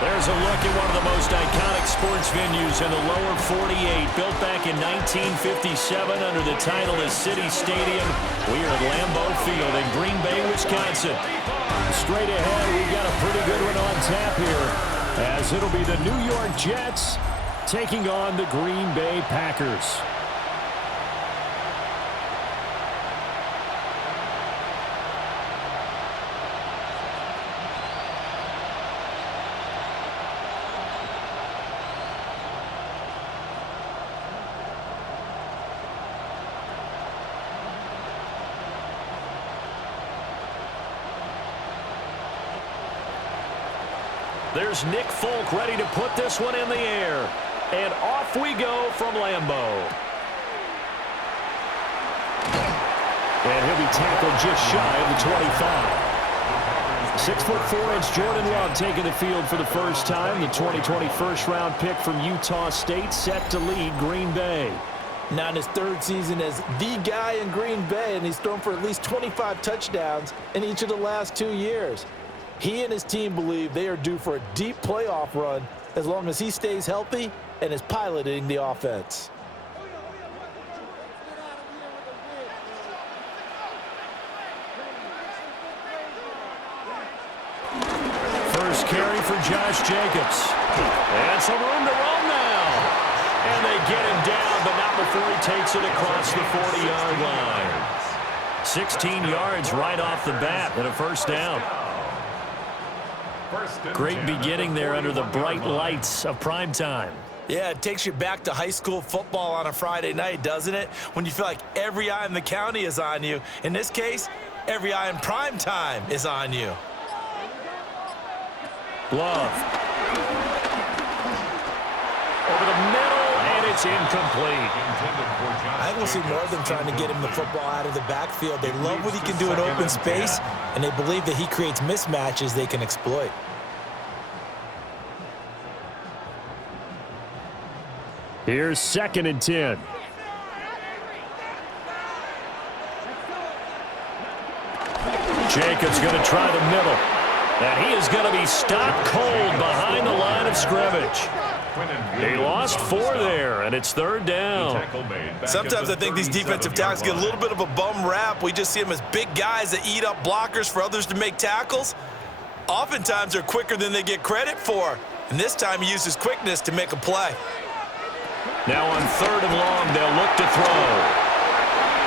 There's a look at one of the most iconic sports venues in the lower 48, built back in 1957 under the title of City Stadium. We are at Lambeau Field in Green Bay, Wisconsin. Straight ahead, we've got a pretty good one on tap here, as it'll be the New York Jets taking on the Green Bay Packers. There's Nick Folk ready to put this one in the air. And off we go from Lambeau. And he'll be tackled just shy of the 25. 6'4" Jordan Love taking the field for the first time. The 2020 first-round pick from Utah State set to lead Green Bay. Now in his third season as the guy in Green Bay, and he's thrown for at least 25 touchdowns in each of the last 2 years. He and his team believe they are due for a deep playoff run as long as he stays healthy and is piloting the offense. First carry for Josh Jacobs. And some room to run now. And they get him down, but not before he takes it across the 40-yard line. 16 yards right off the bat and a first down. Great beginning there under the bright lights of primetime. Yeah, it takes you back to high school football on a Friday night, doesn't it? When you feel like every eye in the county is on you. In this case, every eye in primetime is on you. Love. Over the middle, and it's incomplete. I will see more of them trying to get him the football out of the backfield. They love what he can do in open space, and they believe that he creates mismatches they can exploit. Here's 2nd and 10. Jacobs going to try the middle. And he is going to be stopped cold behind the line of scrimmage. He lost 4 there, and it's 3rd down. Sometimes I think these defensive tackles get a little bit of a bum rap. We just see them as big guys that eat up blockers for others to make tackles. Oftentimes they're quicker than they get credit for. And this time he uses quickness to make a play. Now on 3rd and long, they'll look to throw.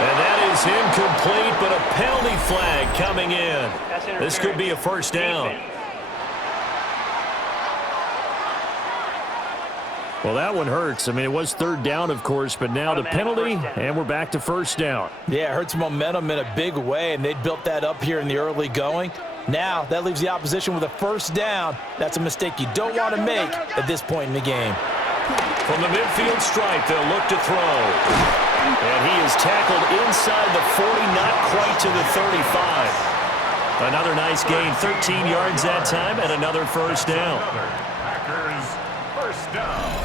And that is incomplete, but a penalty flag coming in. This could be a first down. Well, that one hurts. I mean, it was 3rd down, of course, but now the penalty, and we're back to first down. Yeah, it hurts momentum in a big way, and they built that up here in the early going. Now, that leaves the opposition with a first down. That's a mistake you don't want to make at this point in the game. From the midfield stripe, they'll look to throw. And he is tackled inside the 40, not quite to the 35. Another nice gain, 13 yards that time, and another first down. Packers, first down.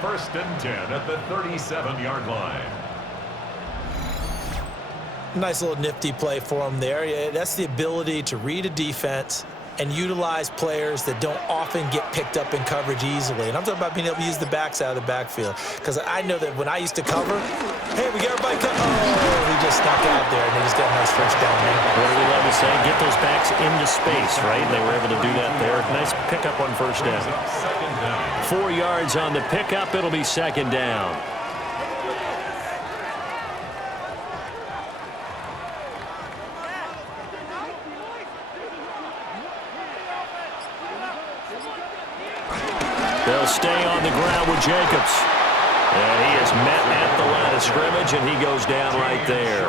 1st and 10 at the 37-yard line. Nice little nifty play for him there. Yeah, that's the ability to read a defense and utilize players that don't often get picked up in coverage easily. And I'm talking about being able to use the backs out of the backfield. Because I know that when I used to cover, hey, we got everybody cut. Oh, he just stuck out there, and they just got a nice first down there. What do we love to say? Get those backs into space, right? And they were able to do that there. Nice pickup on first down. 4 yards on the pickup. It'll be 2nd down. They'll stay on the ground with Jacobs. And he is met at the line of scrimmage, and he goes down right there.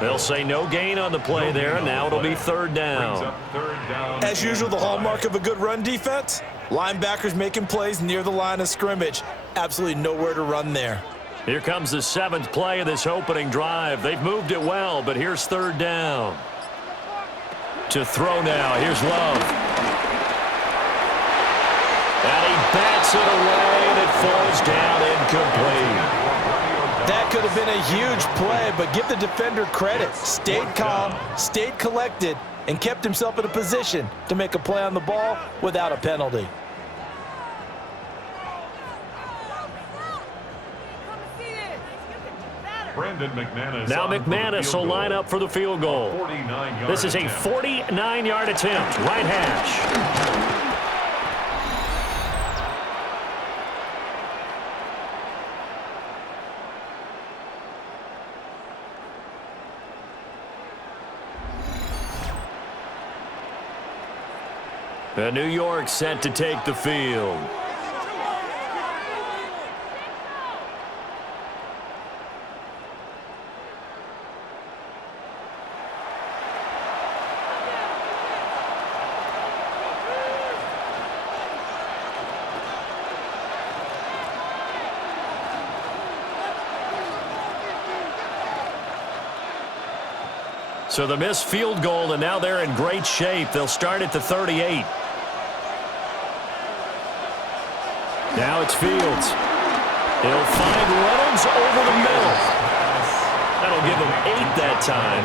They'll say no gain on the play there, and now it'll be 3rd down. As usual, the hallmark of a good run defense, linebackers making plays near the line of scrimmage. Absolutely nowhere to run there. Here comes the 7th play of this opening drive. They've moved it well, but here's 3rd down. To throw now, here's Love. And he bats it away, and it falls down incomplete. That could have been a huge play, but give the defender credit. Stayed calm, stayed collected, and kept himself in a position to make a play on the ball without a penalty. Now McManus will line up for the field goal. This is a 49-yard attempt, right hash. New York set to take the field. So the missed field goal, and now they're in great shape. They'll start at the 38. Now it's Fields. He'll find Reynolds over the middle. That'll give him 8 that time.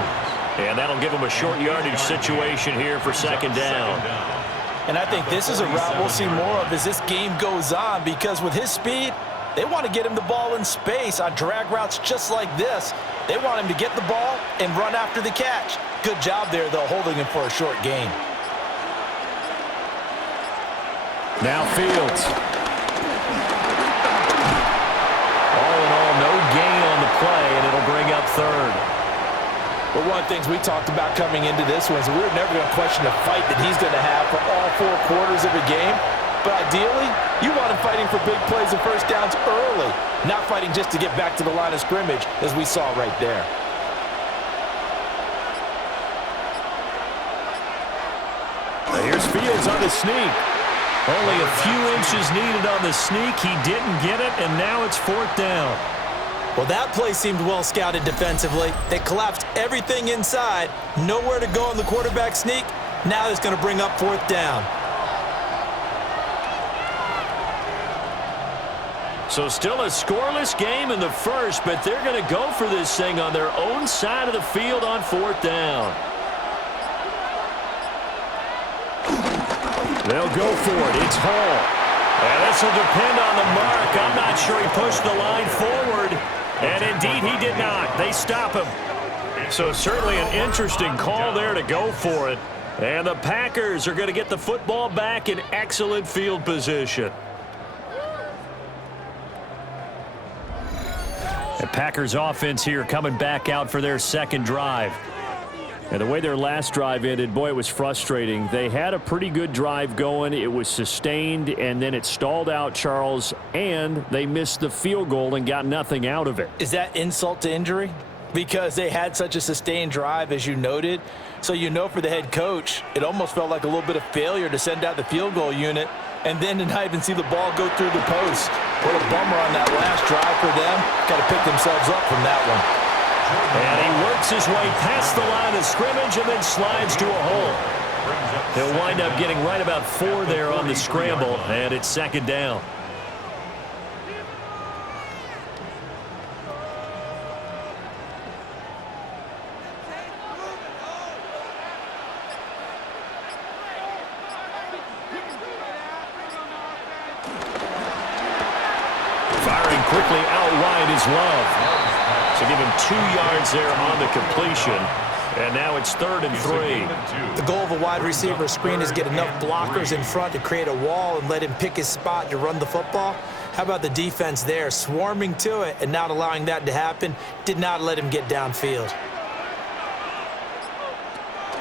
And that'll give him a short yardage situation here for second down. And I think this is a route we'll see more of as this game goes on, because with his speed, they want to get him the ball in space on drag routes just like this. They want him to get the ball and run after the catch. Good job there, though, holding him for a short gain. Now Fields. All in all, no gain on the play, and it'll bring up third. Well, one of the things we talked about coming into this one is we were never going to question the fight that he's going to have for all 4 quarters of a game. But ideally, you want him fighting for big plays and first downs early, not fighting just to get back to the line of scrimmage, as we saw right there. Here's Fields on the sneak. Only a few inches needed on the sneak. He didn't get it, and now it's 4th down. Well, that play seemed well scouted defensively. They collapsed everything inside. Nowhere to go on the quarterback sneak. Now it's going to bring up 4th down. So still a scoreless game in the first, but they're going to go for this thing on their own side of the field on 4th down. They'll go for it. It's Hall. And this will depend on the mark. I'm not sure he pushed the line forward. And indeed, he did not. They stop him. So certainly an interesting call there to go for it. And the Packers are going to get the football back in excellent field position. The Packers offense here coming back out for their second drive. And the way their last drive ended, boy, it was frustrating. They had a pretty good drive going. It was sustained, and then it stalled out, Charles, and they missed the field goal and got nothing out of it. Is that insult to injury? Because they had such a sustained drive, as you noted. So you know for the head coach, it almost felt like a little bit of failure to send out the field goal unit and then to not even see the ball go through the post. What a bummer on that last drive for them. Got to pick themselves up from that one. And he works his way past the line of scrimmage and then slides to a hole. He'll wind up getting right about 4 there on the scramble, and it's second down. Firing quickly out wide is Love. So give him 2 yards there on the completion. And now it's 3rd and 3. The goal of a wide receiver screen is get enough blockers in front to create a wall and let him pick his spot to run the football. How about the defense there, swarming to it and not allowing that to happen? Did not let him get downfield.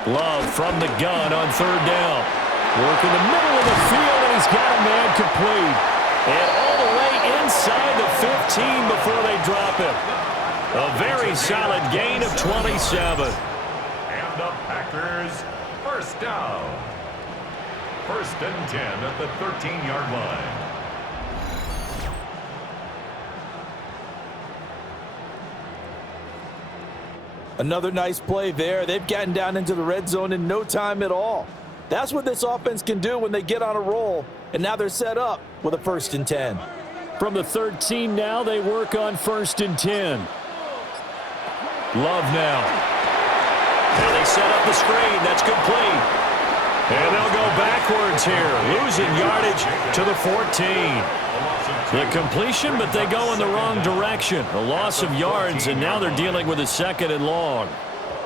Love from the gun on 3rd down. Work in the middle of the field, and he's got a man complete. And all the way inside the 15 before they drop him. A very solid gain of 27. And the Packers, first down. 1st and 10 at the 13-yard line. Another nice play there. They've gotten down into the red zone in no time at all. That's what this offense can do when they get on a roll. And now they're set up with a 1st and 10. From the 13 now, they work on 1st and 10. Love now. And they set up the screen. That's complete. And they'll go backwards here, losing yardage to the 14. The completion, but they go in the wrong direction. A loss of yards, and now they're dealing with a 2nd and long.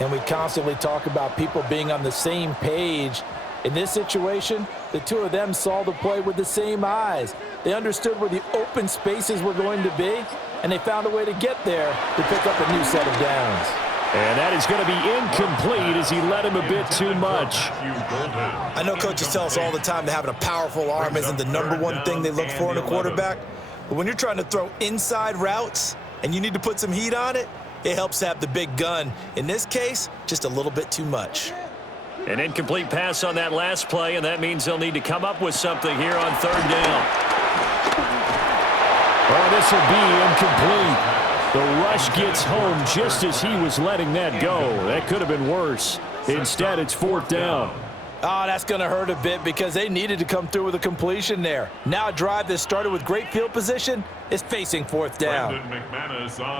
And we constantly talk about people being on the same page. In this situation, the two of them saw the play with the same eyes. They understood where the open spaces were going to be, and they found a way to get there to pick up a new set of downs. And that is going to be incomplete as he led him a bit too much. I know coaches tell us all the time that having a powerful arm isn't the #1 thing they look for in a quarterback. But when you're trying to throw inside routes and you need to put some heat on it, it helps to have the big gun. In this case, just a little bit too much. An incomplete pass on that last play, and that means they'll need to come up with something here on 3rd down. Oh, this will be incomplete. The rush gets home just as he was letting that go. That could have been worse. Instead, it's 4th down. Oh, that's going to hurt a bit because they needed to come through with a completion there. Now a drive that started with great field position is facing 4th down.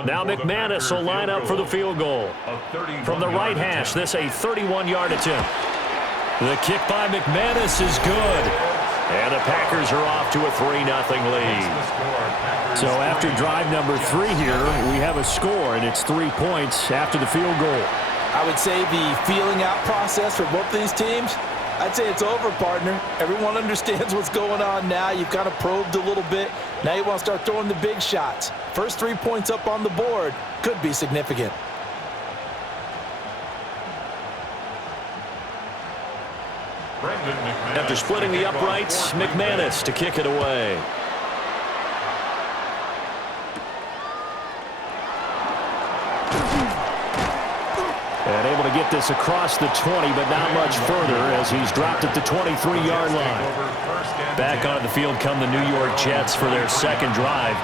Now McManus will line up for the field goal. From the right hash, this a 31-yard attempt. The kick by McManus is good. And the Packers are off to a 3-0 lead. So after drive number 3 here, we have a score, and it's 3 points after the field goal. I would say the feeling out process for both these teams, I'd say it's over, partner. Everyone understands what's going on now. You've kind of probed a little bit. Now you want to start throwing the big shots. First 3 points up on the board could be significant. After splitting the uprights, McManus to kick it away. And able to get this across the 20, but not much further as he's dropped at the 23-yard line. Back onto the field come the New York Jets for their 2nd drive.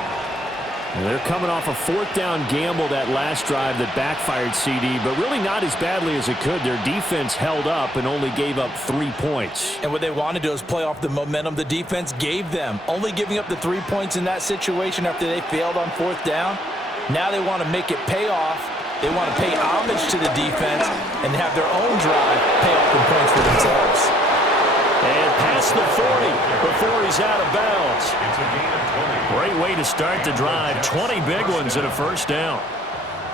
They're coming off a 4th down gamble that last drive that backfired, CD, but really not as badly as it could. Their defense held up and only gave up 3 points. And what they want to do is play off the momentum the defense gave them. Only giving up the 3 points in that situation after they failed on 4th down. Now they want to make it pay off. They want to pay homage to the defense and have their own drive pay off in points for themselves. And past the 40 before he's out of bounds. It's a gain of 20. Great way to start the drive. 20 big ones and a 1st down.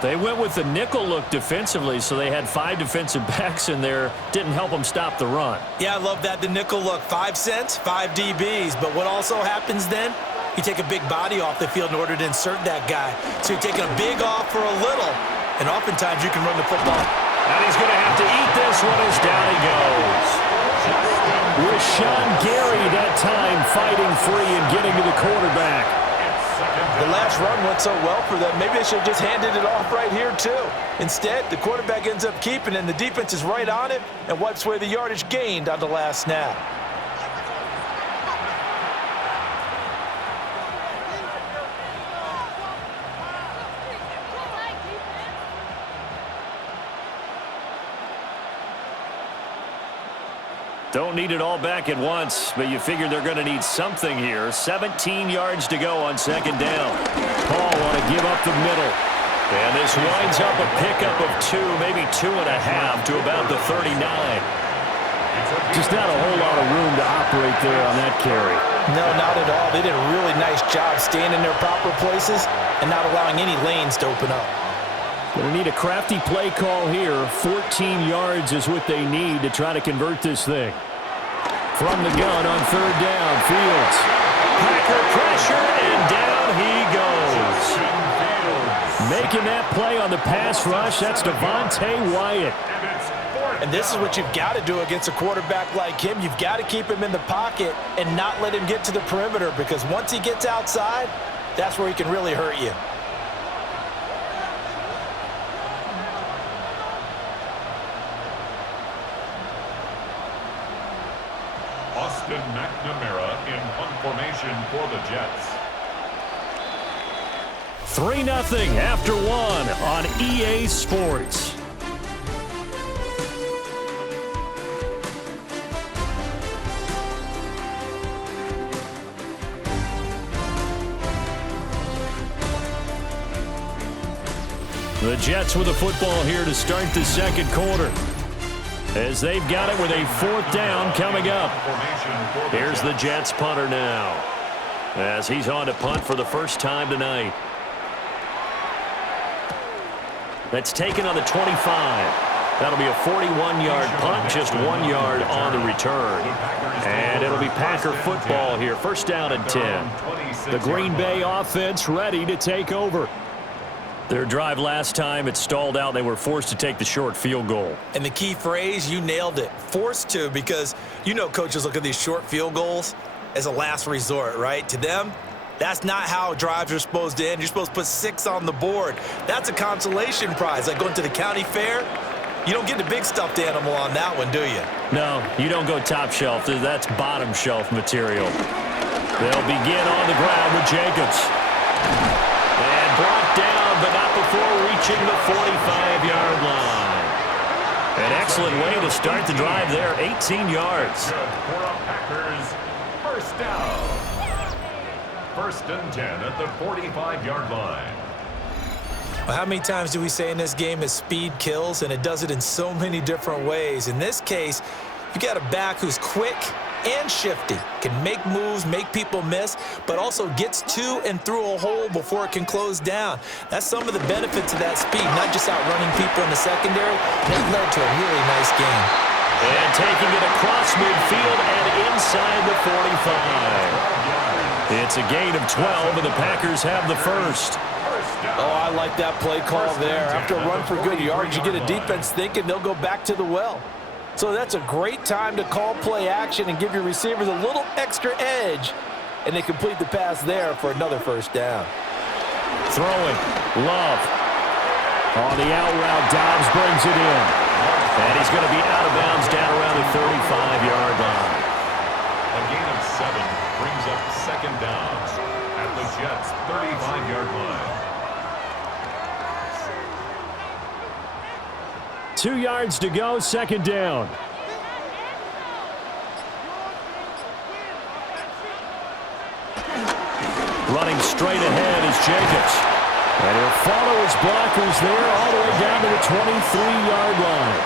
They went with the nickel look defensively, so they had 5 defensive backs in there. Didn't help them stop the run. Yeah, I love that, the nickel look. 5 cents, 5 DBs. But what also happens then? You take a big body off the field in order to insert that guy. So you're taking a big off for a little, and oftentimes you can run the football. And he's going to have to eat this one as down he goes. Rashawn Gary that time fighting free and getting to the quarterback. The last run went so well for them. Maybe they should have just handed it off right here, too. Instead, the quarterback ends up keeping it, and the defense is right on it and wipes away the yardage gained on the last snap. Don't need it all back at once, but you figure they're going to need something here. 17 yards to go on 2nd down. Paul want to give up the middle. And this winds up a pickup of 2, maybe 2.5 to about the 39. Just not a whole lot of room to operate there on that carry. No, not at all. They did a really nice job staying in their proper places and not allowing any lanes to open up. Going to need a crafty play call here. 14 yards is what they need to try to convert this thing. From the gun on 3rd down, Fields. Packer pressure, and down he goes. Making that play on the pass rush, that's Devontae Wyatt. And this is what you've got to do against a quarterback like him. You've got to keep him in the pocket and not let him get to the perimeter, because once he gets outside, that's where he can really hurt you. Austin McNamara in punt formation for the Jets. 3-0 after 1 on EA Sports. The Jets with the football here to start the second quarter, as they've got it with a 4th down coming up. Here's the Jets punter now, as he's on to punt for the first time tonight. That's taken on the 25. That'll be a 41-yard punt, just 1 yard on the return. And it'll be Packer football here, first down and 10. The Green Bay offense ready to take over. Their drive last time, it stalled out. They were forced to take the short field goal. And the key phrase, you nailed it, forced to, because you know coaches look at these short field goals as a last resort, right? To them, that's not how drives are supposed to end. You're supposed to put 6 on the board. That's a consolation prize, like going to the county fair. You don't get the big stuffed animal on that one, do you? No, you don't go top shelf. That's bottom shelf material. They'll begin on the ground with Jacobs. And brought down, but not before reaching the 45-yard line. An excellent way to start the drive there, 18 yards. For a Packers first down. First and 10 at the 45-yard line. Well, how many times do we say in this game is speed kills, and it does it in so many different ways. In this case, you got a back who's quick and shifty, can make moves, make people miss, but also gets to and through a hole before it can close down. That's some of the benefits of that speed, not just outrunning people in the secondary. That led to a really nice game. And taking it across midfield and inside the 45. It's a gain of 12, and the Packers have the first. Oh, I like that play call there. After a run for good yards, you get a defense thinking they'll go back to the well. So that's a great time to call play action and give your receivers a little extra edge. And they complete the pass there for another first down. Throwing. Love. On the out route, Dobbs brings it in. And he's going to be out of bounds down around the 35-yard line. A gain of 7 brings up second down at the Jets' 35-yard line. 2 yards to go, second down. Running straight ahead is Jacobs. And he'll follow his blockers there all the way down to the 23-yard line.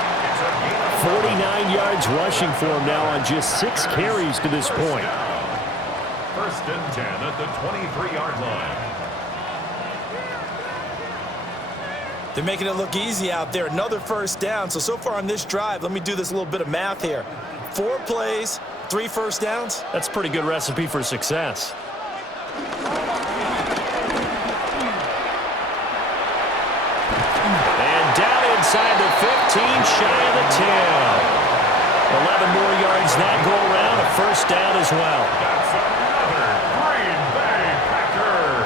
49 yards rushing for him now on just 6 carries to this point. First and 10 at the 23-yard line. They're making it look easy out there. Another first down. So far on this drive, let me do this little bit of math here. 4 plays, 3 first downs. That's a pretty good recipe for success. And down inside the 15, shy of the 10. 11 more yards that go around, a first down as well. That's another Green Bay Packer.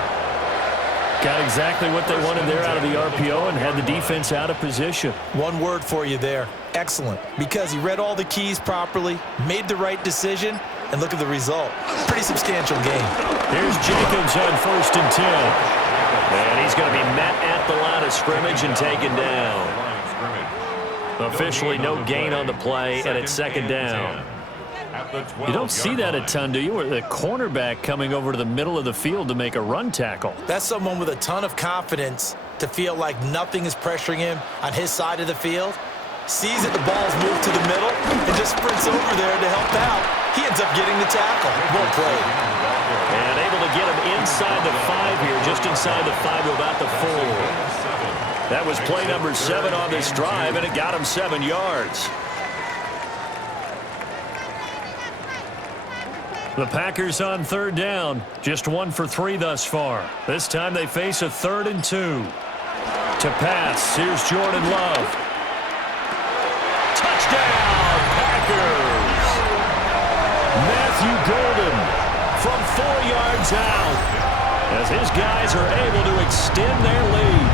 Got exactly what they wanted there out of the RPO and had the defense out of position. One word for you there. Excellent. Because he read all the keys properly, made the right decision, and look at the result. Pretty substantial game. Here's Jacobs on first and 10. And he's going to be met at the line of scrimmage and taken down. Officially no gain on the play, and it's second down. You don't see that a ton, do you? Or the cornerback coming over to the middle of the field to make a run tackle. That's someone with a ton of confidence to feel like nothing is pressuring him on his side of the field. Sees that the ball's moved to the middle and just sprints over there to help out. He ends up getting the tackle. Well played. And able to get him inside the 5 here, just inside the 5 to about the 4. That was play number 7 on this drive, and it got him 7 yards. The Packers on third down, just 1 for 3 thus far. This time they face a 3rd and 2. To pass, here's Jordan Love. Touchdown, Packers! Matthew Golden from 4 yards out, as his guys are able to extend their lead.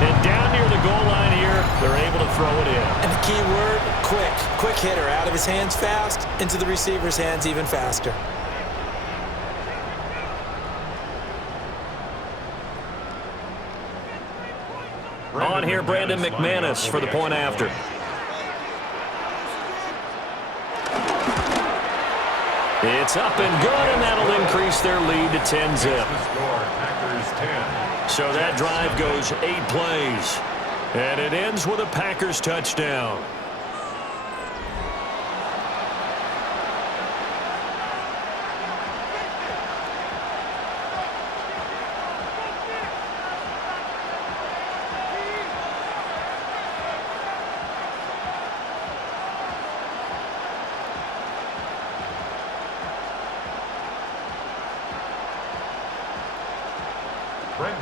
And down near the goal line here, they're able to throw it in. And the key word, quick. Quick hitter. Out of his hands fast, into the receiver's hands even faster. On here, Brandon McManus for the point after. It's up and good, and that'll increase their lead to 10-zip. So that drive goes 8 plays, and it ends with a Packers touchdown.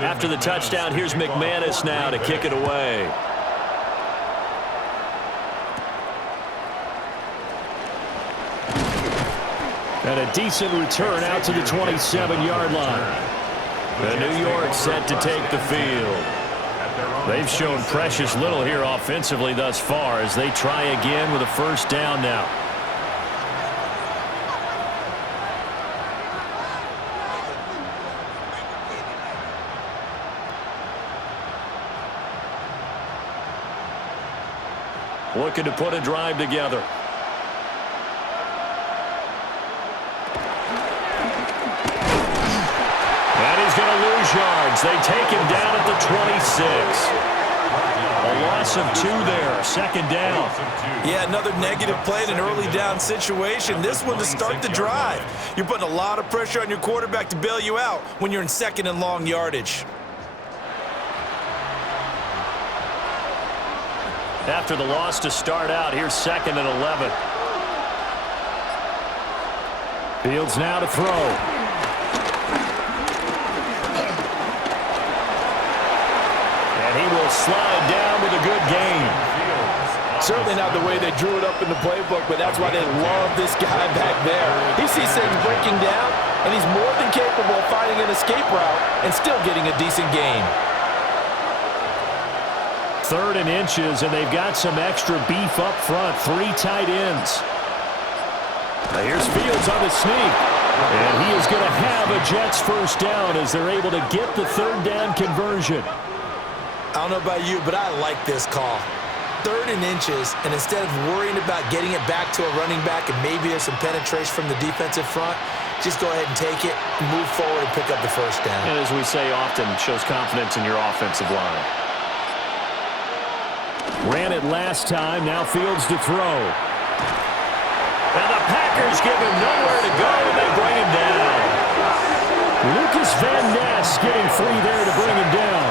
After the touchdown, here's McManus now to kick it away. And a decent return out to the 27-yard line. The New York set to take the field. They've shown precious little here offensively thus far as they try again with a first down now. Looking to put a drive together. And he's going to lose yards. They take him down at the 26. A loss of 2 there. Second down. Yeah, another negative play in an early down situation. This one to start the drive. You're putting a lot of pressure on your quarterback to bail you out when you're in second and long yardage. After the loss to start out, here's 2nd and 11. Fields now to throw. And he will slide down with a good gain. Certainly not the way they drew it up in the playbook, but that's why they love this guy back there. He sees things breaking down, and he's more than capable of finding an escape route and still getting a decent gain. 3rd and inches, and they've got some extra beef up front. 3 tight ends. Now here's Fields on the sneak. And he is going to have a Jets first down as they're able to get the 3rd down conversion. I don't know about you, but I like this call. 3rd and inches, and instead of worrying about getting it back to a running back and maybe there's some penetration from the defensive front, just go ahead and take it, move forward, and pick up the first down. And as we say often, shows confidence in your offensive line. Ran it last time, now Fields to throw. And the Packers give him nowhere to go, and they bring him down. Lucas Van Ness getting free there to bring him down.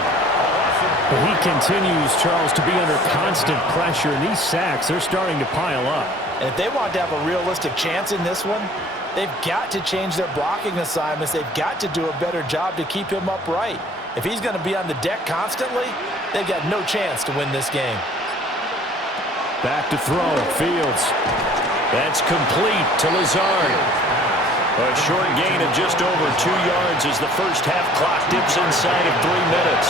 But he continues, Charles, to be under constant pressure, and these sacks, they're starting to pile up. And if they want to have a realistic chance in this one, they've got to change their blocking assignments. They've got to do a better job to keep him upright. If he's going to be on the deck constantly, they've got no chance to win this game. Back to throw, Fields. That's complete to Lazard. A short gain of just over 2 yards as the first half clock dips inside of 3 minutes.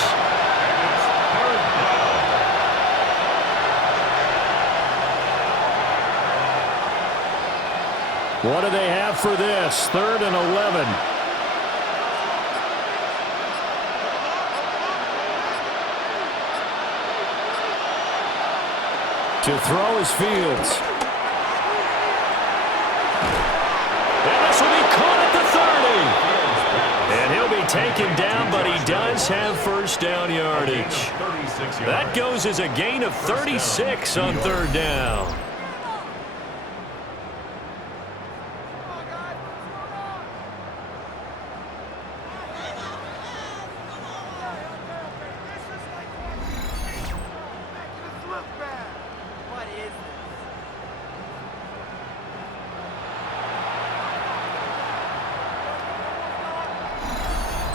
What do they have for this? 3rd and 11. To throw is Fields. And this will be caught at the 30. And he'll be taken down, but he does have first down yardage. That goes as a gain of 36 on 3rd down.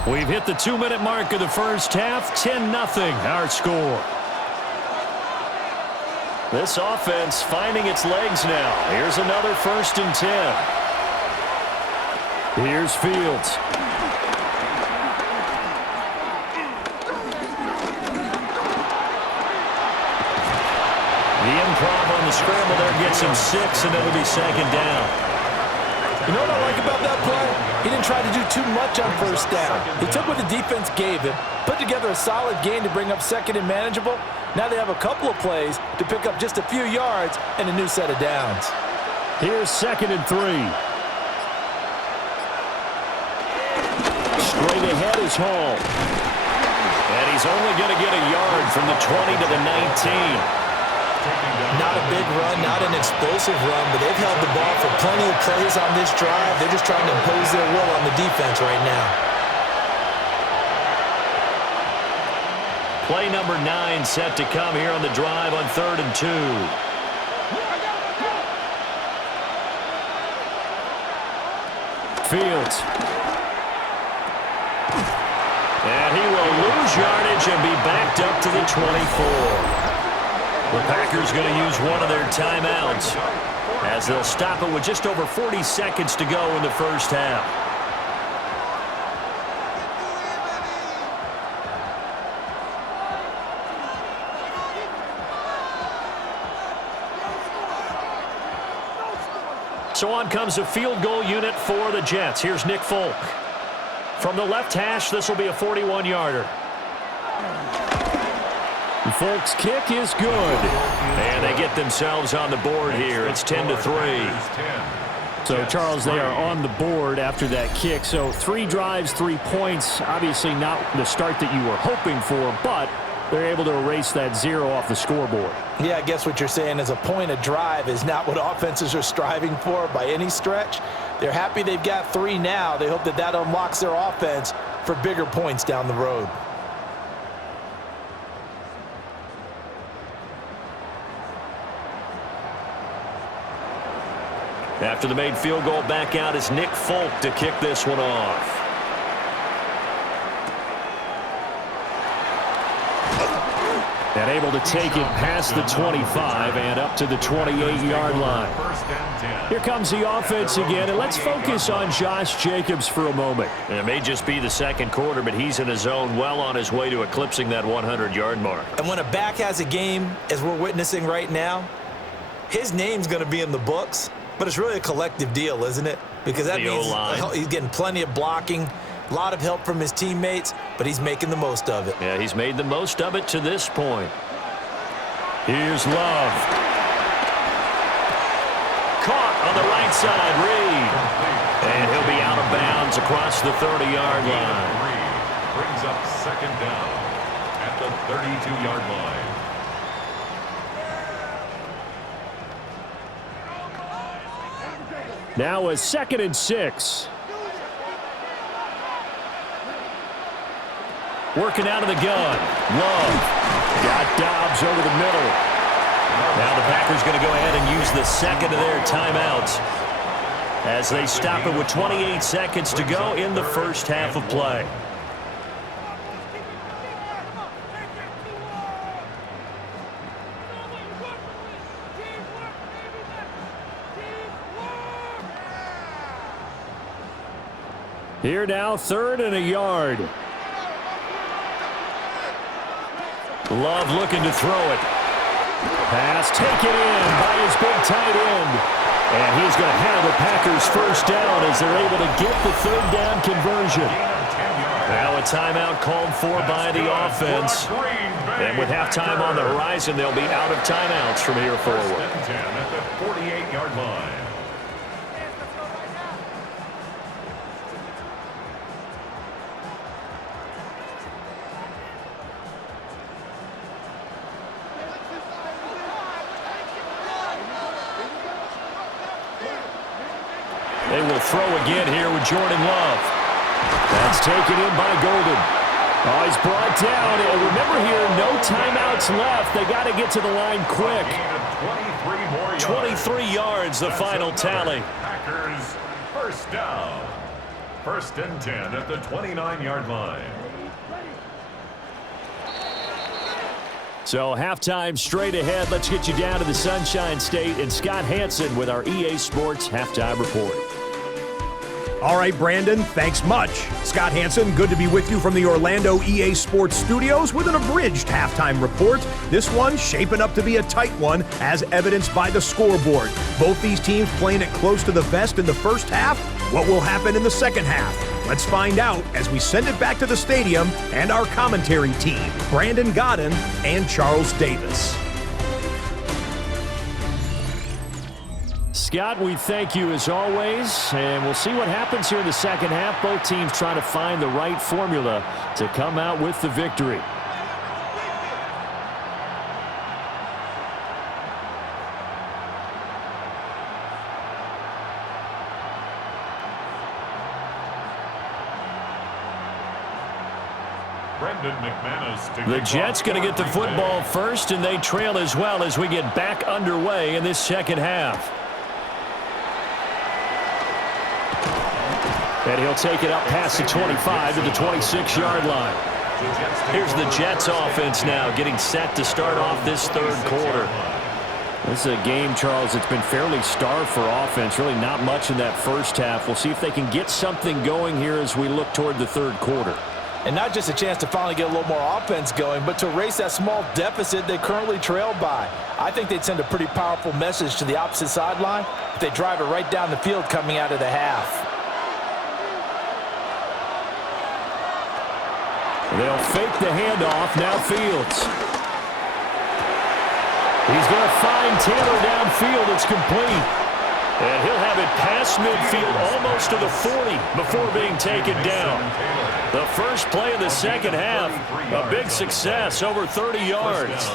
We've hit the 2-minute mark of the first half. 10-0 our score. This offense finding its legs now. Here's another 1st and 10. Here's Fields. The improv on the scramble there gets him 6, and it'll be 2nd down. You know what I like about that play? He didn't try to do too much on first down. He took what the defense gave him, put together a solid gain to bring up 2nd and manageable. Now they have a couple of plays to pick up just a few yards and a new set of downs. Here's 2nd and 3. straight ahead is home. And he's only going to get a yard from the 20 to the 19. Not a big run, not an explosive run, but they've held the ball for plenty of plays on this drive. They're just trying to impose their will on the defense right now. Play number 9 set to come here on the drive on 3rd and 2. Fields. And he will lose yardage and be backed up to the 24. The Packers going to use one of their timeouts as they'll stop it with just over 40 seconds to go in the first half. So on comes a field goal unit for the Jets. Here's Nick Folk. From the left hash, this will be a 41-yarder. Folk's kick is good. And they get themselves on the board here. It's 10-3. So, Charles, they are on the board after that kick. So 3 drives, 3 points. Obviously not the start that you were hoping for, but they're able to erase that 0 off the scoreboard. Yeah, I guess what you're saying is a point of drive is not what offenses are striving for by any stretch. They're happy they've got 3 now. They hope that that unlocks their offense for bigger points down the road. After the made field goal, back out is Nick Folk to kick this one off. And able to take it past the 25 and up to the 28-yard line. Here comes the offense again, and let's focus on Josh Jacobs for a moment. And it may just be the second quarter, but he's in his zone, well on his way to eclipsing that 100-yard mark. And when a back has a game, as we're witnessing right now, his name's going to be in the books. But it's really a collective deal, isn't it? Because that means he's getting plenty of blocking, a lot of help from his teammates, but he's making the most of it. Yeah, he's made the most of it to this point. Here's Love. Caught on the right side, Reed. And he'll be out of bounds across the 30-yard line. Brings up second down at the 32-yard line. Now a 2nd and 6. Working out of the gun. Love. Got Dobbs over the middle. Now the Packers going to go ahead and use the second of their timeouts as they stop it with 28 seconds to go in the first half of play. Here now, 3rd and a yard. Love looking to throw it. Pass taken in by his big tight end. And he's going to have the Packers first down as they're able to get the 3rd down conversion. Now a timeout called for by the offense. And with halftime on the horizon, they'll be out of timeouts from here forward. 10 at the 48-yard line. They will throw again here with Jordan Love. That's taken in by Golden. Oh, he's brought down. And remember here, no timeouts left. They got to get to the line quick. 23 yards, the final tally. Packers first down. 1st and 10 at the 29-yard line. So halftime straight ahead. Let's get you down to the Sunshine State and Scott Hansen with our EA Sports Halftime Report. All right, Brandon, thanks much. Scott Hansen, good to be with you from the Orlando EA Sports Studios with an abridged halftime report. This one shaping up to be a tight one, as evidenced by the scoreboard. Both these teams playing it close to the vest in the first half. What will happen in the second half? Let's find out as we send it back to the stadium and our commentary team, Brandon Godden and Charles Davis. Scott, we thank you as always, and we'll see what happens here in the second half. Both teams trying to find the right formula to come out with the victory. The Jets going to get the football first, and they trail as well as we get back underway in this second half. And he'll take it up past the 25 to the 26-yard line. Here's the Jets offense now getting set to start off this third quarter. This is a game, Charles, that's been fairly starved for offense. Really not much in that first half. We'll see if they can get something going here as we look toward the third quarter. And not just a chance to finally get a little more offense going, but to erase that small deficit they currently trailed by. I think they'd send a pretty powerful message to the opposite sideline if they drive it right down the field coming out of the half. They'll fake the handoff. Now Fields. He's going to find Taylor downfield. It's complete. And he'll have it past midfield almost to the 40 before being taken down. The first play of the second half, a big success, over 30 yards.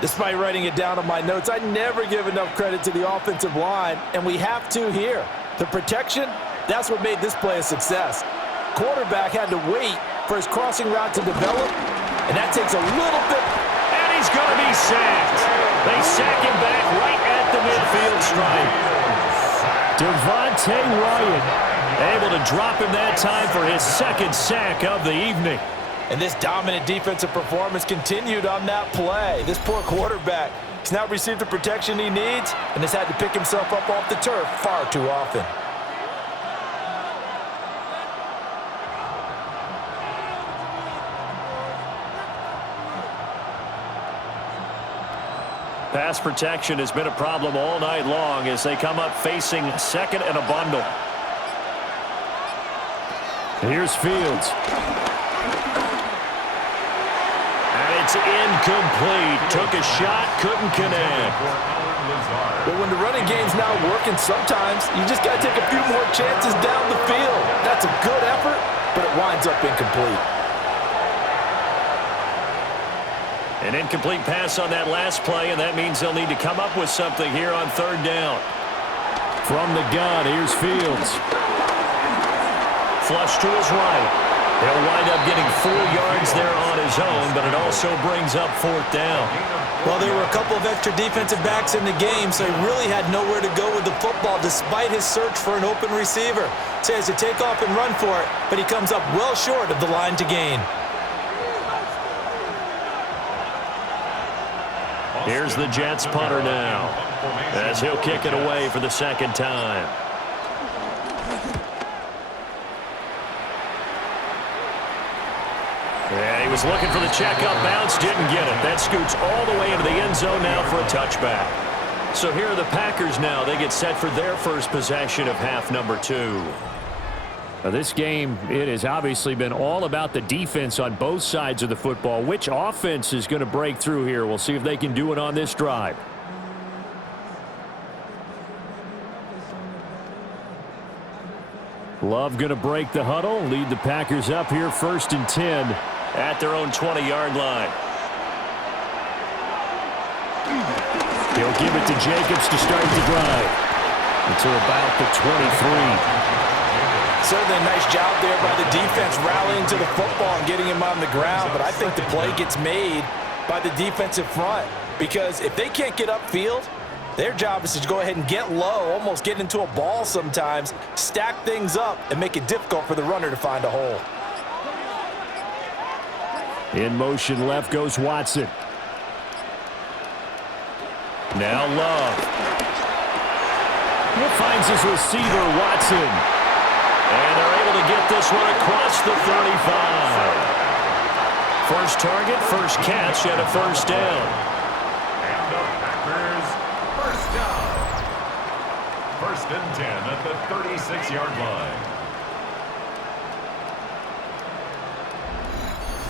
Despite writing it down on my notes, I never give enough credit to the offensive line, and we have to here. The protection, that's what made this play a success. Quarterback had to wait for his crossing route to develop, and that takes a little bit. And he's going to be sacked. They sack him back right at the midfield stripe. Devontae Ryan able to drop him that time for his second sack of the evening. And this dominant defensive performance continued on that play. This poor quarterback has now received the protection he needs and has had to pick himself up off the turf far too often. Pass protection has been a problem all night long as they come up facing second and a bundle. Here's Fields. And it's incomplete. Took a shot, couldn't connect. But when the running game's not working, sometimes you just got to take a few more chances down the field. That's a good effort, but it winds up incomplete. An incomplete pass on that last play, and that means they'll need to come up with something here on third down. From the gun, here's Fields. Flush to his right. He'll wind up getting 4 yards there on his own, but it also brings up fourth down. Well, there were a couple of extra defensive backs in the game, so he really had nowhere to go with the football despite his search for an open receiver. So he has to take off and run for it, but he comes up well short of the line to gain. Here's the Jets punter now as he'll kick it away for the second time. And he was looking for the checkup bounce, didn't get it. That scoots all the way into the end zone now for a touchback. So here are the Packers now. They get set for their first possession of half number 2. Now this game, it has obviously been all about the defense on both sides of the football. Which offense is going to break through here? We'll see if they can do it on this drive. Love going to break the huddle, lead the Packers up here first and 10 at their own 20-yard line. He'll give it to Jacobs to start the drive until about the 23. Certainly a nice job there by the defense rallying to the football and getting him on the ground, but I think the play gets made by the defensive front because if they can't get upfield, their job is to go ahead and get low, almost get into a ball sometimes, stack things up, and make it difficult for the runner to find a hole. In motion left goes Watson. Now Love. He finds his receiver, Watson. And they're able to get this one across the 35. First target, first catch, and a first down. And the Packers, first down. First and 10 at the 36-yard line.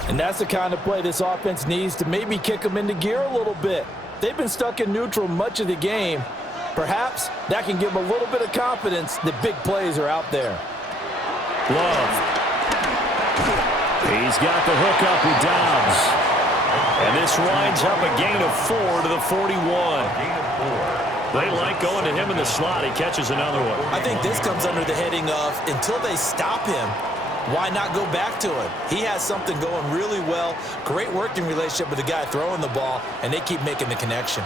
And that's the kind of play this offense needs to maybe kick them into gear a little bit. They've been stuck in neutral much of the game, Perhaps that can give him a little bit of confidence that big plays are out there. Love. He's got the hook up with Dobbs. And this winds up a gain of 4 to the 41. They like going to him in the slot. He catches another one. I think this comes under the heading of until they stop him, why not go back to him? He has something going really well. Great working relationship with the guy throwing the ball, and they keep making the connection.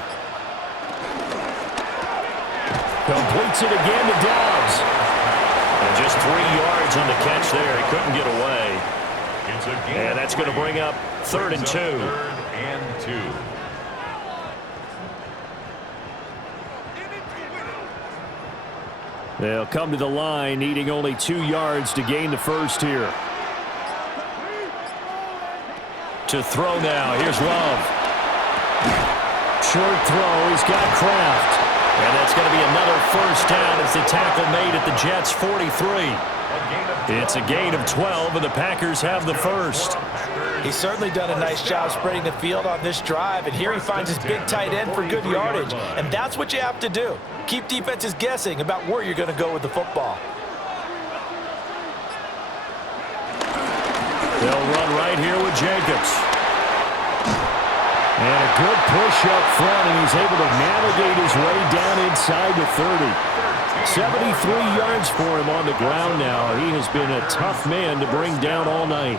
Completes it again to Dobbs. And just 3 yards on the catch there. He couldn't get away. And that's going to bring up 3rd and 2. 3rd and 2. They'll come to the line, needing only 2 yards to gain the first here. To throw now. Here's Love. Short throw. He's got Kraft. And that's going to be another first down as the tackle made at the Jets' 43. It's a gain of 12, and the Packers have the first. He's certainly done a nice job spreading the field on this drive, and here he finds his big tight end for good yardage, and that's what you have to do. Keep defenses guessing about where you're going to go with the football. They'll run right here with Jacobs. And a good push up front, and he's able to navigate his way down inside the 30. 73 yards for him on the ground now. He has been a tough man to bring down all night.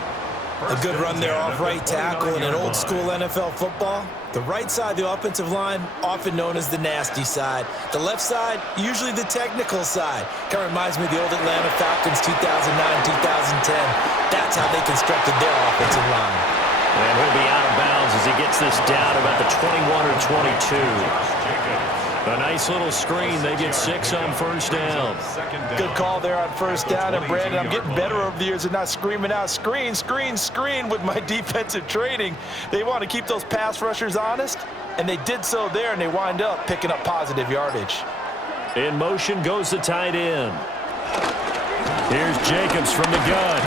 A good run there off right tackle in an old-school NFL football. The right side of the offensive line, often known as the nasty side. The left side, usually the technical side. Kind of reminds me of the old Atlanta Falcons 2009-2010. That's how they constructed their offensive line. And he'll be out of bounds as he gets this down about the 21 or 22. A nice little screen. They get 6 on first down. Good call there on first down. And, Brandon, I'm getting better over the years and not screaming out, screen, screen, screen with my defensive training. They want to keep those pass rushers honest, and they did so there, and they wind up picking up positive yardage. In motion goes the tight end. Here's Jacobs from the gun.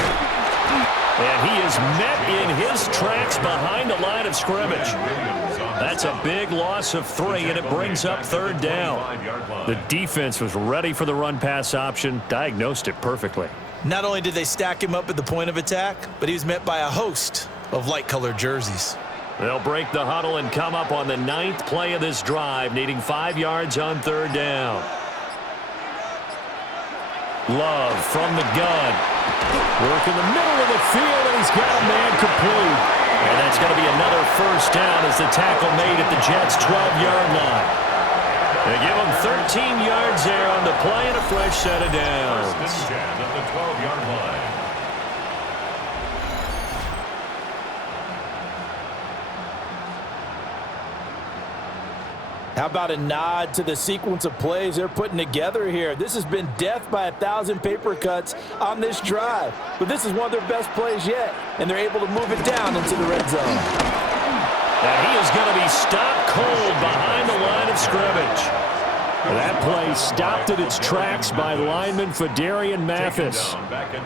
And he is met in his tracks behind the line of scrimmage. That's a big loss of 3, and it brings up 3rd down. The defense was ready for the run-pass option, diagnosed it perfectly. Not only did they stack him up at the point of attack, but he was met by a host of light-colored jerseys. They'll break the huddle and come up on the 9th play of this drive, needing 5 yards on 3rd down. Love from the gun. Work in the middle of the field, and he's got a man complete. And that's going to be another first down as the tackle made at the Jets' 12-yard line. They give him 13 yards there on the play and a fresh set of downs. First and 10 at the 12-yard line. How about a nod to the sequence of plays they're putting together here? This has been death by 1,000 paper cuts on this drive. But this is one of their best plays yet, and they're able to move it down into the red zone. And he is going to be stopped cold behind the line of scrimmage. That play stopped at its tracks by lineman Fadarian Mathis.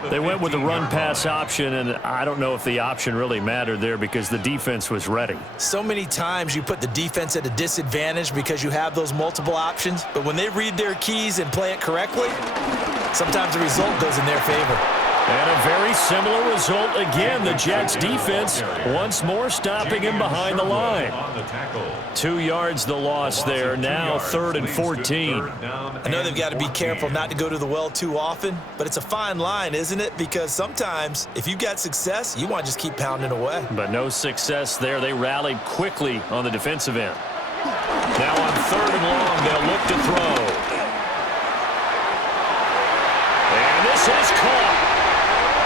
They went with the run-pass option, and I don't know if the option really mattered there because the defense was ready. So many times you put the defense at a disadvantage because you have those multiple options, but when they read their keys and play it correctly, sometimes the result goes in their favor. And a very similar result again. The Jets defense once more stopping him behind the line. 2 yards the loss there. Now 3rd and 14. I know they've got to be careful not to go to the well too often, but it's a fine line, isn't it? Because sometimes if you've got success, you want to just keep pounding away. But no success there. They rallied quickly on the defensive end. Now on 3rd and long, they'll look to throw. And this is caught.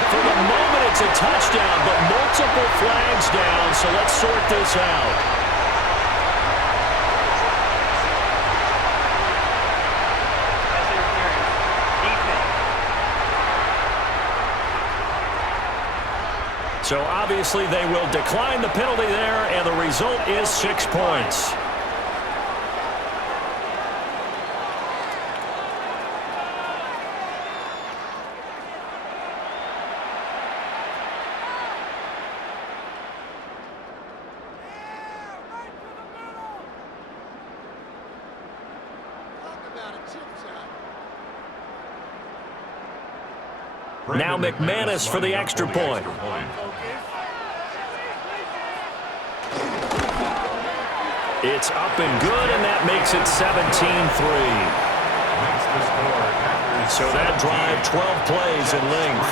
For the moment, it's a touchdown, but multiple flags down, so let's sort this out. So obviously they will decline the penalty there, and the result is 6 points. Now McManus for the extra point. It's up and good, and that makes it 17-3. So that drive, 12 plays in length.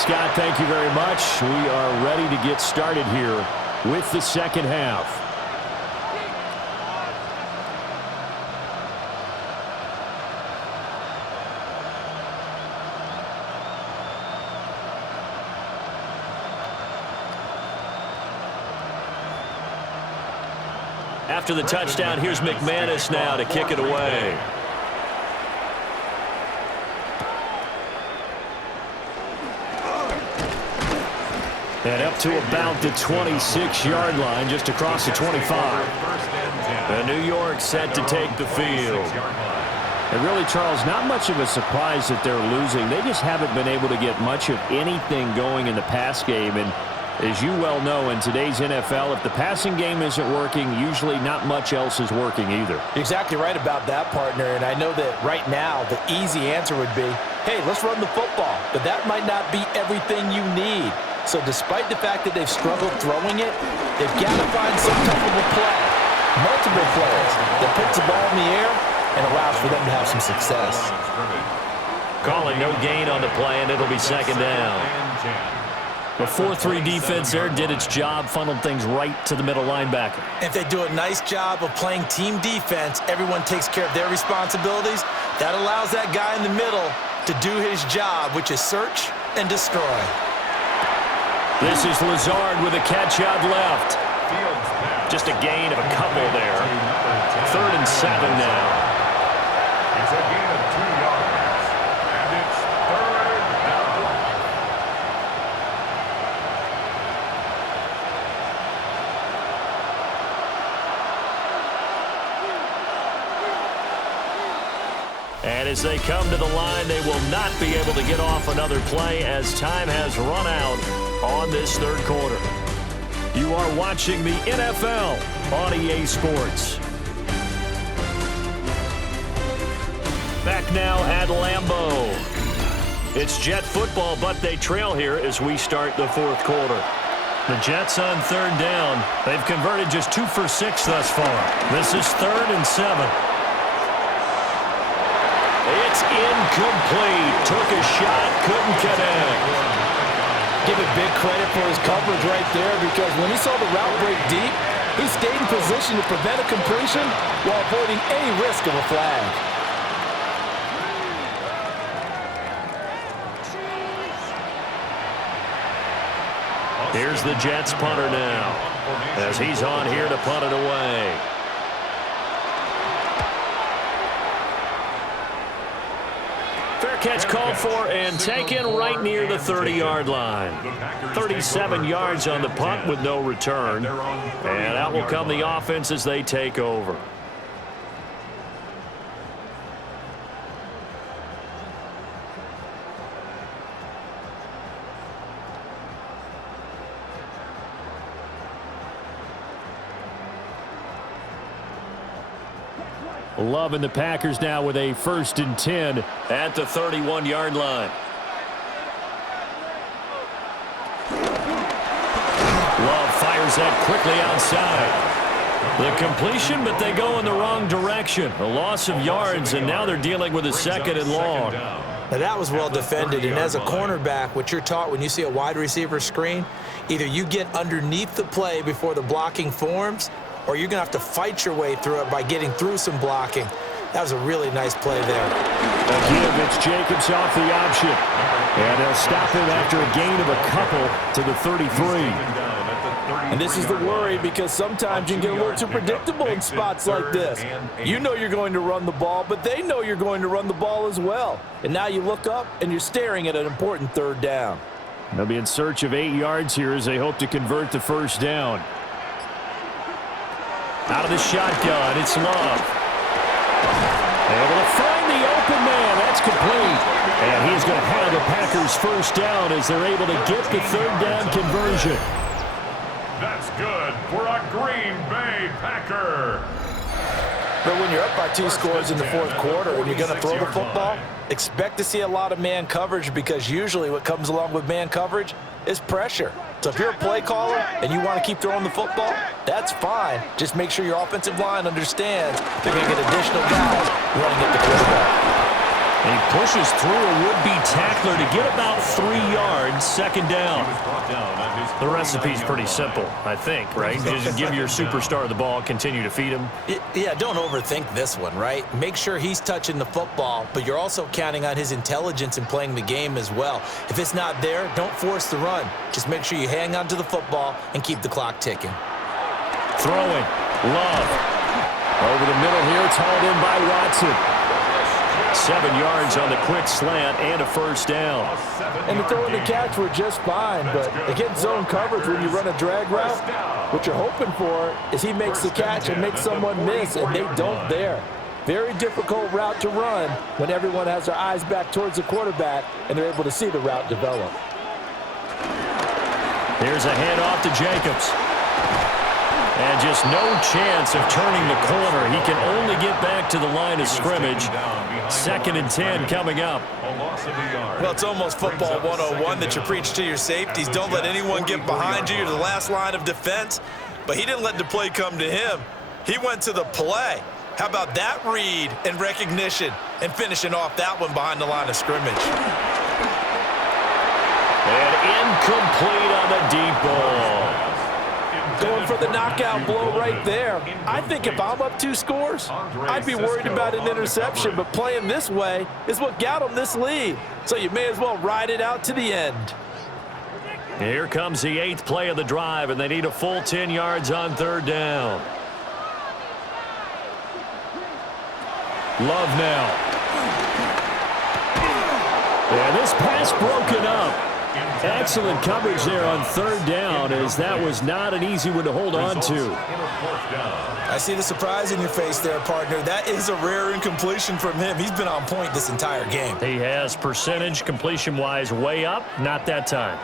Scott, thank you very much. We are ready to get started here with the second half. After the touchdown, here's McManus now to kick it away. And up to about the 26-yard line, just across the 25. And New York set to take the field. And really, Charles, not much of a surprise that they're losing. They just haven't been able to get much of anything going in the pass game. And as you well know, in today's NFL, if the passing game isn't working, usually not much else is working either. You're exactly right about that, partner. And I know that right now the easy answer would be, hey, let's run the football. But that might not be everything you need. So despite the fact that they've struggled throwing it, they've got to find some type of a play, multiple plays that puts the ball in the air and allows for them to have some success. Calling no gain on the play, and it'll be second down. The 4-3 defense there did its job, funneled things right to the middle linebacker. If they do a nice job of playing team defense, everyone takes care of their responsibilities. That allows that guy in the middle to do his job, which is search and destroy. This is Lazard with a catch out left. Just a gain of a couple there. 3rd and 7 now. It's a gain of 2 yards. And it's 3rd down. And as they come to the line, they will not be able to get off another play as time has run out on this 3rd quarter. You are watching the NFL on EA Sports. Back now at Lambeau. It's Jet football, but they trail here as we start the 4th quarter. The Jets on 3rd down. They've converted just 2 for 6 thus far. This is 3rd and 7. It's incomplete. Took a shot, couldn't connect. Give it big credit for his coverage right there, because when he saw the route break deep, he stayed in position to prevent a completion while avoiding any risk of a flag. Here's the Jets punter now, as he's on here to punt it away. Fair catch called for and taken right near the 30-yard line. 37 yards on the punt with no return. And out will come the offense as they take over. Love and the Packers now with a 1st and 10 at the 31-yard line. Love fires that quickly outside. The completion, but they go in the wrong direction. A loss of yards, and now they're dealing with a 2nd and long. Now that was well defended, and as a cornerback, what you're taught when you see a wide receiver screen, either you get underneath the play before the blocking forms, or you're going to have to fight your way through it by getting through some blocking. That was a really nice play there. Again, it's Jacobs off the option. And they'll stop him after a gain of a couple to the 33. And this is the worry, because sometimes you can get a little too predictable in spots like this. You know you're going to run the ball, but they know you're going to run the ball as well. And now you look up, and you're staring at an important 3rd down. They'll be in search of 8 yards here as they hope to convert the 1st down. Out of the shotgun, it's Love. Able to find the open man. That's complete. And he's going to have the Packers 1st down as they're able to get the 3rd down conversion. That's good for a Green Bay Packer. But when you're up by 2 scores in the fourth quarter and you're going to throw the football, expect to see a lot of man coverage, because usually what comes along with man coverage is pressure. So if you're a play caller and you want to keep throwing the football, that's fine. Just make sure your offensive line understands they're going to get additional guys running at the quarterback. He pushes through a would-be tackler to get about 3 yards, second down. The recipe's pretty simple, I think, right? Just give your superstar the ball, continue to feed him. Yeah, don't overthink this one, right? Make sure he's touching the football, but you're also counting on his intelligence in playing the game as well. If it's not there, don't force the run. Just make sure you hang on to the football and keep the clock ticking. Throwing. Love. Over the middle here, it's hauled in by Watson. 7 yards on the quick slant and a first down. And the throw and the catch were just fine, but against zone coverage when you run a drag route, what you're hoping for is he makes the catch and makes someone miss, and they don't there. Very difficult route to run when everyone has their eyes back towards the quarterback and they're able to see the route develop. Here's a handoff to Jacobs. And just no chance of turning the corner. He can only get back to the line of scrimmage. 2nd and 10 coming up. Well, it's almost football 101 that you preach to your safeties. Don't let anyone get behind you. You're the last line of defense. But he didn't let the play come to him. He went to the play. How about that read and recognition and finishing off that one behind the line of scrimmage? And incomplete on the deep ball. Going for the knockout blow right there. I think if I'm up 2 scores, I'd be worried about an interception, but playing this way is what got them this lead. So you may as well ride it out to the end. Here comes the 8th play of the drive, and they need a full 10 yards on 3rd down. Love now. And this pass broken up. Excellent coverage there on 3rd down, as that was not an easy one to hold on to. I see the surprise in your face there, partner. That is a rare incompletion from him. He's been on point this entire game. He has percentage completion-wise way up. Not that time.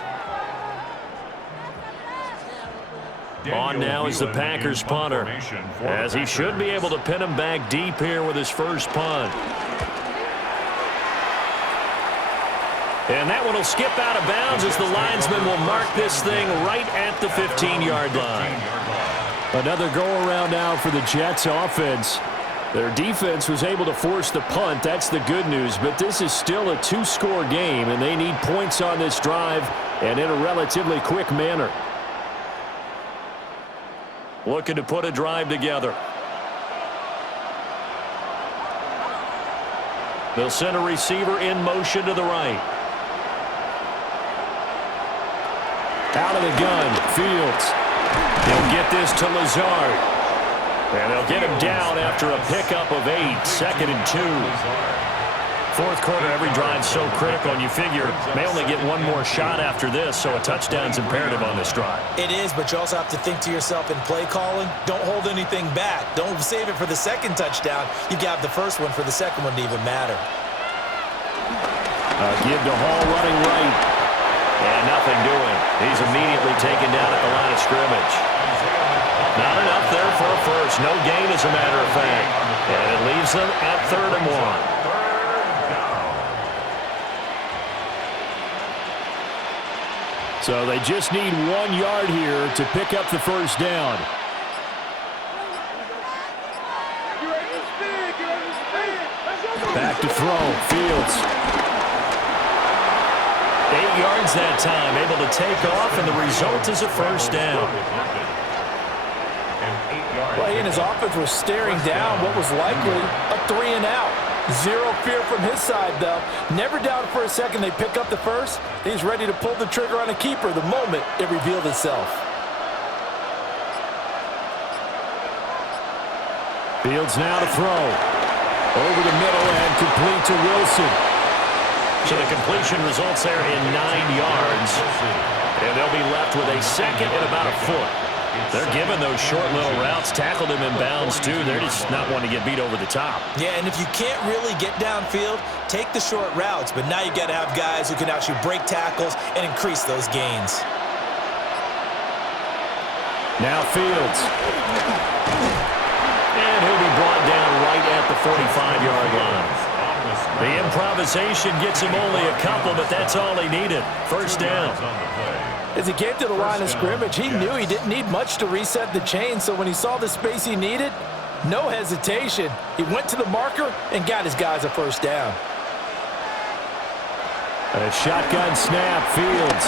On now is the Packers punter, as he should be able to pin him back deep here with his first punt. And that one will skip out of bounds as the linesman will mark this thing right at the 15-yard line. Another go-around now for the Jets offense. Their defense was able to force the punt. That's the good news. But this is still a 2-score game, and they need points on this drive and in a relatively quick manner. Looking to put a drive together. They'll send a receiver in motion to the right. Out of the gun, Fields. He'll get this to Lazard. And they'll get him down after a pickup of 8, 2nd and 2. Fourth quarter, every drive so critical, and you figure may only get one more shot after this, so a touchdown's imperative on this drive. It is, but you also have to think to yourself in play calling, don't hold anything back. Don't save it for the second touchdown. You got the first one for the second one to even matter. Give to Hall running right. And nothing doing. He's immediately taken down at the line of scrimmage. Not enough there for a first. No gain, as a matter of fact. And it leaves them at 3rd and 1. So they just need 1 yard here to pick up the first down. Back to throw. Fields. 8 yards that time, able to take off, and the result is a first down. Well, he and his offense was staring down what was likely a 3-and-out. Zero fear from his side, though. Never doubted for a second they pick up the first. He's ready to pull the trigger on a keeper the moment it revealed itself. Fields now to throw. Over the middle and complete to Wilson. So the completion results there in 9 yards. And they'll be left with a second and about a foot. They're giving those short little routes, tackled him in bounds too. They're just not wanting to get beat over the top. Yeah, and if you can't really get downfield, take the short routes. But now you got to have guys who can actually break tackles and increase those gains. Now Fields. And he'll be brought down the 45-yard line. The improvisation gets him only a couple, but that's all he needed. First down. As he came to the line of scrimmage, he knew he didn't need much to reset the chain, so when he saw the space he needed, no hesitation. He went to the marker and got his guys a first down. A shotgun snap, Fields.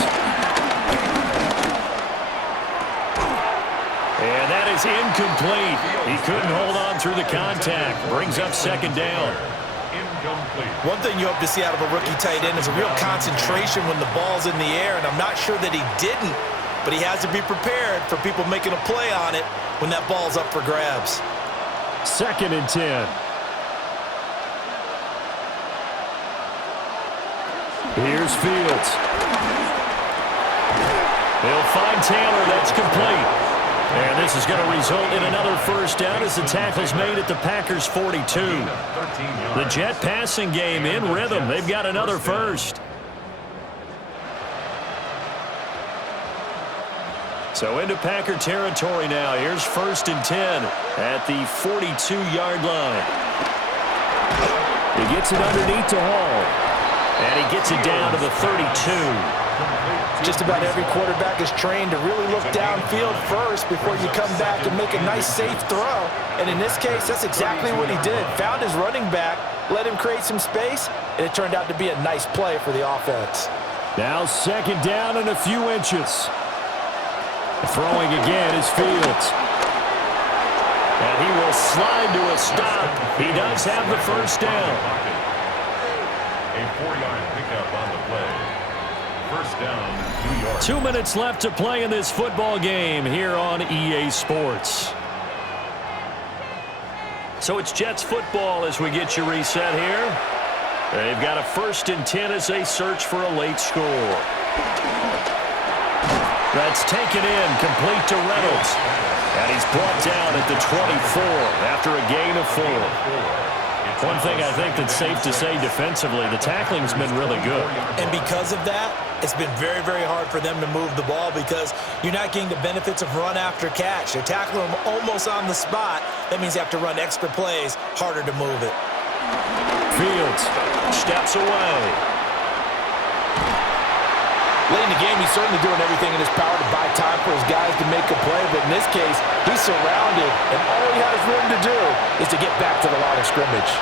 And that is incomplete. He couldn't hold on through the contact. Brings up second down. One thing you hope to see out of a rookie tight end is a real concentration when the ball's in the air, and I'm not sure that he didn't, but he has to be prepared for people making a play on it when that ball's up for grabs. 2nd and 10. Here's Fields. They'll find Taylor. That's complete. And this is going to result in another first down as the tackle's made at the Packers' 42. The Jet passing game in rhythm. They've got another first. So into Packer territory now. Here's 1st and 10 at the 42-yard line. He gets it underneath to Hall. And he gets it down to the 32. Just about every quarterback is trained to really look downfield first before you come back and make a nice, safe throw. And in this case, that's exactly what he did. Found his running back, let him create some space, and it turned out to be a nice play for the offense. Now 2nd down and a few inches. Throwing again is Fields. And he will slide to a stop. He does have the first down. A 4-yard pickup on the play. First down, New York. 2 minutes left to play in this football game here on EA Sports. So it's Jets football as we get you reset here. They've got a 1st and 10 as they search for a late score. That's taken in, complete to Reynolds. And he's brought down at the 24 after a gain of 4. One thing I think that's safe to say defensively, the tackling's been really good. And because of that, it's been very, very hard for them to move the ball because you're not getting the benefits of run after catch. They're tackling them almost on the spot. That means you have to run extra plays, harder to move it. Fields steps away. Late in the game, he's certainly doing everything in his power to buy time for his guys to make a play, but in this case, he's surrounded, and all he has room to do is to get back to the line of scrimmage.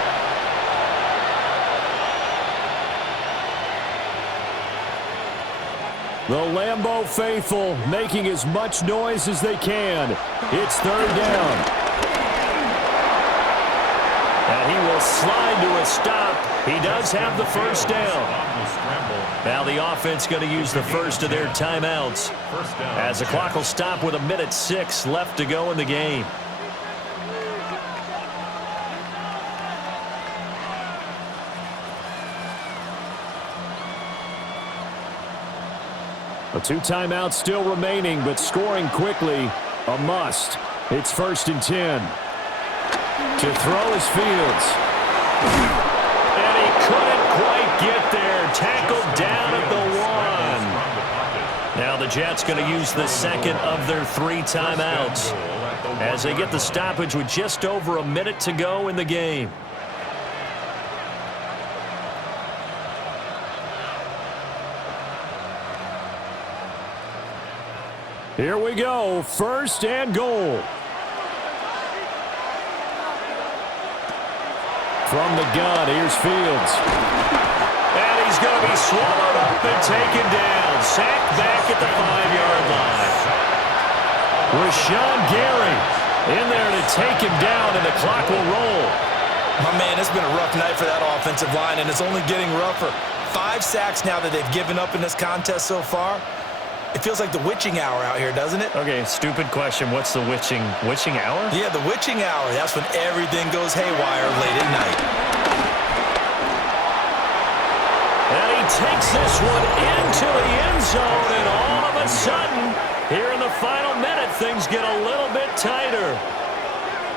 The Lambeau faithful making as much noise as they can. It's 3rd down. And he will slide to a stop. He does have the first down. Now the offense going to use the first of their timeouts as the clock will stop with 1:06 left to go in the game. The 2 timeouts still remaining, but scoring quickly, a must. It's 1st and 10. To throw is Fields. And he couldn't quite get there. Tackled down at the 1. Now the Jets going to use the 2nd of their 3 timeouts as they get the stoppage with just over a minute to go in the game. Here we go, 1st and goal. From the gun, here's Fields. And he's going to be swallowed up and taken down. Sacked back at the 5-yard line. Rashawn Gary in there to take him down, and the clock will roll. My man, it's been a rough night for that offensive line, and it's only getting rougher. 5 sacks now that they've given up in this contest so far. It feels like the witching hour out here, doesn't it? Okay, stupid question. What's the witching hour? Yeah, the witching hour. That's when everything goes haywire late at night. And he takes this one into the end zone, and all of a sudden, here in the final minute, things get a little bit tighter.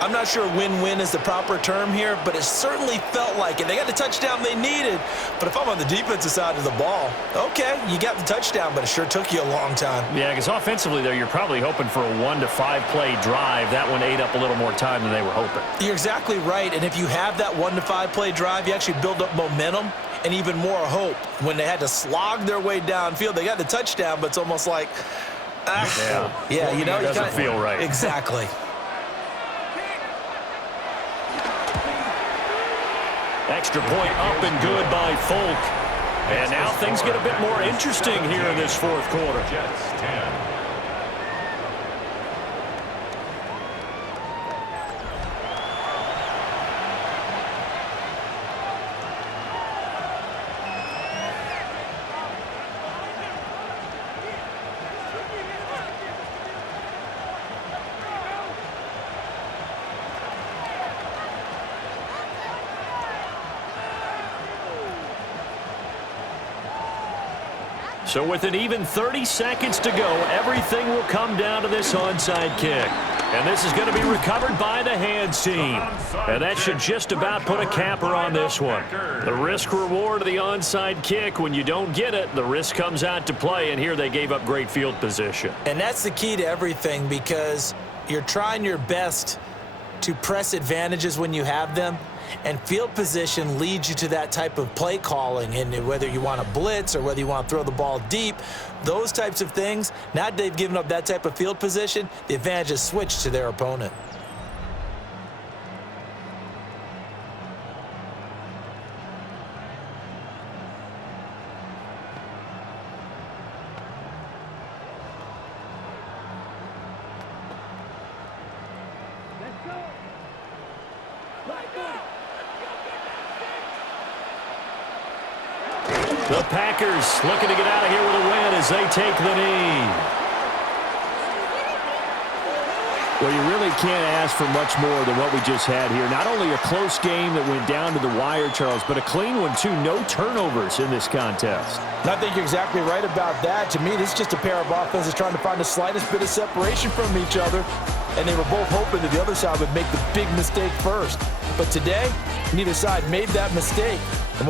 I'm not sure win-win is the proper term here, but it certainly felt like it. They got the touchdown they needed, but if I'm on the defensive side of the ball, okay, you got the touchdown, but it sure took you a long time. Yeah, because offensively there, you're probably hoping for a 1 to 5 play drive. That one ate up a little more time than they were hoping. You're exactly right, and if you have that 1 to 5 play drive, you actually build up momentum and even more hope. When they had to slog their way downfield, they got the touchdown, but it's almost like, yeah, you know, it doesn't feel right. Exactly. Extra point up and good by Folk. And now things get a bit more interesting here in this fourth quarter. Jets 10. So with an even 30 seconds to go, everything will come down to this onside kick. And this is going to be recovered by the hands team. And that should just about put a capper on this one. The risk-reward of the onside kick, when you don't get it, the risk comes out to play, and here they gave up great field position. And that's the key to everything, because you're trying your best to press advantages when you have them, and field position leads you to that type of play calling. And whether you want to blitz or whether you want to throw the ball deep, those types of things, now that they've given up that type of field position, the advantage is switched to their opponent. The Packers looking to get out of here with a win as they take the knee. Well, you really can't ask for much more than what we just had here. Not only a close game that went down to the wire, Charles, but a clean one, too. No turnovers in this contest. And I think you're exactly right about that. To me, this is just a pair of offenses trying to find the slightest bit of separation from each other, and they were both hoping that the other side would make the big mistake first. But today, neither side made that mistake. And